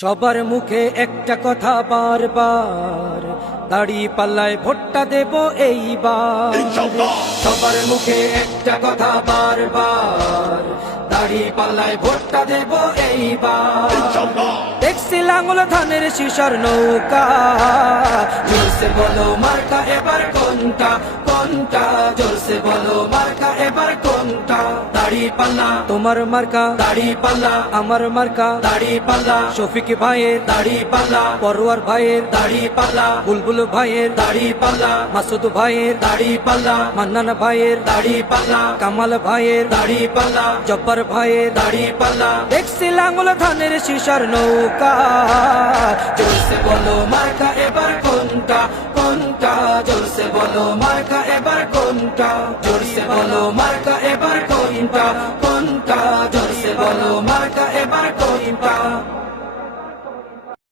সবার মুখে একটা কথা বারবার, দাড়ি পাল্লায় ভোটটা দেব এইবার। সবার মুখে একটা কথা বারবার, দাড়ি পাল্লায় ভোটটা দেব এইবার। দেখছি লাঙ্গল ধানের শিশর নৌকা, জোরসে বলো মার্কা এবার কোনটা কোনটা, জোরসে বলো মার্কা এবার কোনটা। দাড়ি পাল্লা তোমার মার্কা, দাড়ি পাল্লা আমার মার্কা, দাড়ি পাল্লা শফিক ভাইয়ের দাড়ি পাল্লা, পরোয়ার ভাইয়ের দাড়ি পাল্লা, বুলবুল ভাইয়ের দাড়ি পাল্লা, মাসুদ ভাইয়ের দাড়ি পাল্লা, মান্নান ভাইয়ের দাড়ি পাল্লা, কামাল ভাইয়ের দাড়ি পাল্লা, জব্বার ভাইয়ের দাড়ি পাল্লা। দেখছি লাঙ্গল ধানের শিশর নৌকা, জোরসে বলো মার্কা এবার কোনটা কোনটা, জোরসে বলো মার্কা এবার কোনটা, জোরসে বলো মার্কা এবার কোনটা কোনটা, জোরসে বলো মার্কা এবার কোনটা।